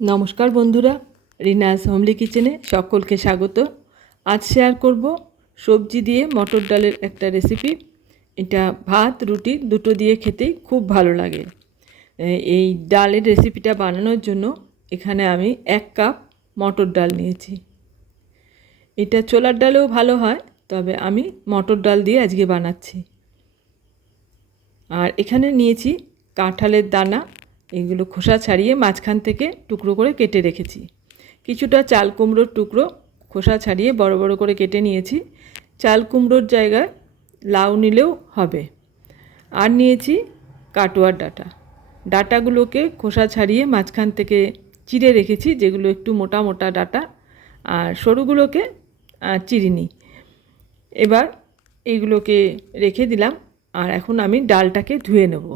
নমস্কার বন্ধুরা রিনাস হোমলি কিচেনে সকলকে স্বাগত। আজ শেয়ার করব সবজি দিয়ে মটর ডালের একটা রেসিপি এটা ভাত, রুটি দুটো দিয়ে খেতেই খুব ভালো লাগে। এই ডালের রেসিপিটা বানানোর জন্য এখানে আমি এক কাপ মটর ডাল নিয়েছি। এটা ছোলার ডালেও ভালো হয়, তবে আমি মটর ডাল দিয়ে আজকে বানাচ্ছি। আর এখানে নিয়েছি কাঁঠালের দানা এগুলো খোসা ছাড়িয়ে মাঝখান থেকে টুকরো করে কেটে রেখেছি। কিছুটা চাল কুমড়োর টুকরো খোসা ছাড়িয়ে বড় বড় করে কেটে নিয়েছি। চাল কুমড়োর জায়গায় লাউ নিলেও হবে। আর নিয়েছি কাটোয়ার ডাটা। ডাটাগুলোকে খোসা ছাড়িয়ে মাঝখান থেকে চিড়ে রেখেছি, যেগুলো একটু মোটা মোটা ডাটা। আর সরুগুলোকে চিরিনি এবার এইগুলোকে রেখে দিলাম। আর এখন আমি ডালটাকে ধুয়ে নেব।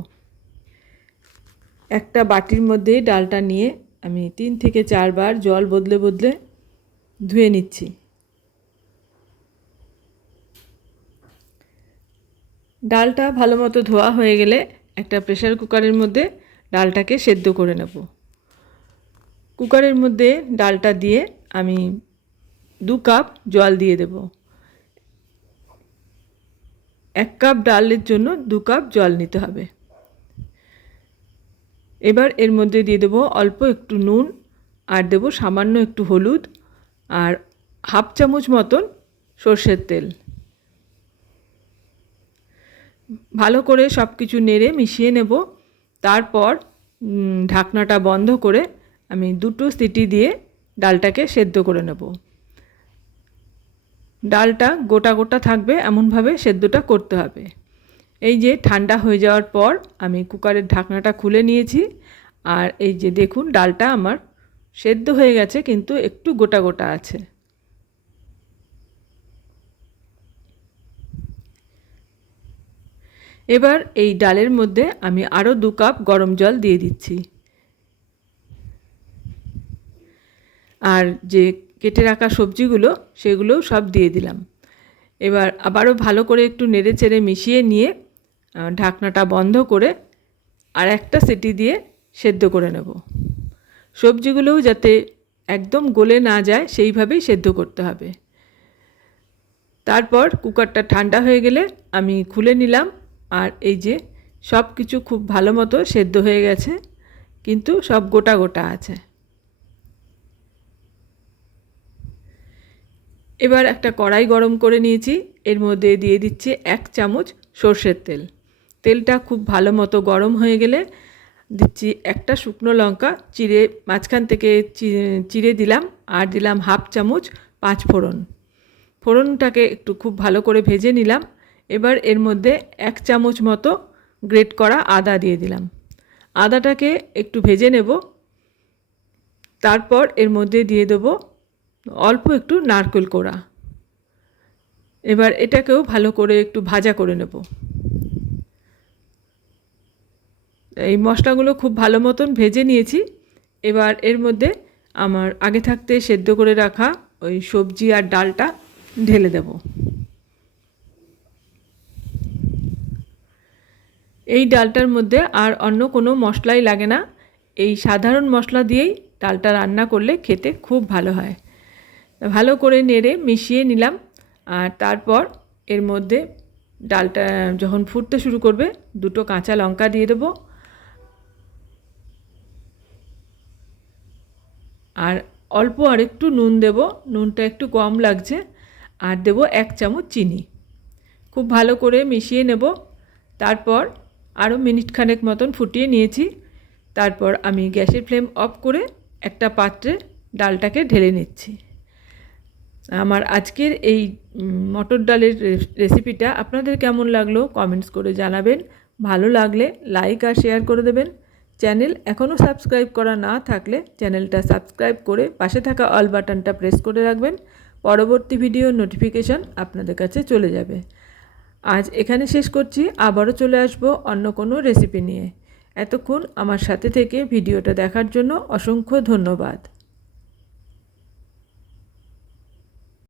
একটা বাটির মধ্যে ডালটা নিয়ে আমি তিন থেকে চারবার জল বদলে বদলে ধুয়ে নিচ্ছি। ডালটা ভালো মতো ধোয়া হয়ে গেলে একটা প্রেশার কুকারের মধ্যে ডালটাকে সেদ্ধ করে নেব। কুকারের মধ্যে ডালটা দিয়ে আমি দু কাপ জল দিয়ে দেব। এক কাপ ডালের জন্য দু কাপ জল নিতে হবে। এবার এর মধ্যে দিয়ে দেবো অল্প একটু নুন আর দেবো সামান্য একটু হলুদ আর হাফ চামচ মতন সর্ষের তেল। ভালো করে সব কিছু নেড়ে মিশিয়ে নেব। তারপর ঢাকনাটা বন্ধ করে আমি দুটো সিটি দিয়ে ডালটাকে সেদ্ধ করে নেব। ডালটা গোটা গোটা থাকবে, এমনভাবে সেদ্ধটা করতে হবে। এই যে ঠান্ডা হয়ে যাওয়ার পর আমি কুকারের ঢাকনাটা খুলে নিয়েছি। আর এই যে দেখুন, ডালটা আমার সেদ্ধ হয়ে গেছে, কিন্তু একটু গোটা গোটা আছে। এবার এই ডালের মধ্যে আমি আরও দু কাপ গরম জল দিয়ে দিচ্ছি। আর যে কেটে রাখা সবজিগুলো, সেগুলোও সব দিয়ে দিলাম। এবার আবারও ভালো করে একটু নেড়ে চেড়ে মিশিয়ে নিয়ে ঢাকনাটা বন্ধ করে আর একটা সিটি দিয়ে সেদ্ধ করে নেব। সবজিগুলোও যাতে একদম গলে না যায়, সেইভাবেই সেদ্ধ করতে হবে। তারপর কুকারটা ঠান্ডা হয়ে গেলে আমি খুলে নিলাম আর এই যে সব কিছু খুব ভালো মতো সেদ্ধ হয়ে গেছে, কিন্তু সব গোটা গোটা আছে। এবার একটা কড়াই গরম করে নিয়েছি, এর মধ্যে দিয়ে দিচ্ছি এক চামচ সর্ষের তেল। তেলটা খুব ভালো মতো গরম হয়ে গেলে দিচ্ছি একটা শুকনো লঙ্কা, চিড়ে, মাঝখান থেকে চিড়ে দিলাম আর দিলাম হাফ চামচ পাঁচ ফোড়ন। ফোড়নটাকে একটু খুব ভালো করে ভেজে নিলাম। এবার এর মধ্যে এক চামচ মতো গ্রেট করা আদা দিয়ে দিলাম। আদাটাকে একটু ভেজে নেব। তারপর এর মধ্যে দিয়ে দেবো অল্প একটু নারকেল কোড়া। এবার এটাকেও ভালো করে একটু ভাজা করে নেব। এই মশলাগুলো খুব ভালো মতন ভেজে নিয়েছি। এবার এর মধ্যে আমার আগে থাকতে সেদ্ধ করে রাখা ওই সবজি আর ডালটা ঢেলে দেব। এই ডালটার মধ্যে আর অন্য কোনো মশলাই লাগে না। এই সাধারণ মশলা দিয়েই ডালটা রান্না করলে খেতে খুব ভালো হয়। ভালো করে নেড়ে মিশিয়ে নিলাম আর তারপর এর মধ্যে ডালটা যখন ফুটতে শুরু করবে দুটো কাঁচা লঙ্কা দিয়ে দেবো। আর অল্প আর একটু নুন দেব। নুনটা একটু কম লাগছে। আর দেব এক চামচ চিনি। খুব ভালো করে মিশিয়ে নেব। তারপর আরও মিনিট খানেক মতন ফুটিয়ে নিয়েছি। তারপর আমি গ্যাসের ফ্লেম অফ করে একটা পাত্রে ডালটাকে ঢেলে নিচ্ছি। আমার আজকের এই মটর ডালের রেসিপিটা আপনাদের কেমন লাগল? কমেন্টস করে জানাবেন। ভালো লাগলে লাইক আর শেয়ার করে দেবেন। চ্যানেল এখনও সাবস্ক্রাইব করা না থাকলে চ্যানেলটা সাবস্ক্রাইব করে পাশে থাকা অল বাটনটা প্রেস করে রাখবেন। পরবর্তী ভিডিওর নোটিফিকেশান আপনাদের কাছে চলে যাবে। আজ এখানে শেষ করছি। আবারও চলে আসব অন্য কোনো রেসিপি নিয়ে। এতক্ষণ আমার সাথে থেকে ভিডিওটা দেখার জন্য অসংখ্য ধন্যবাদ।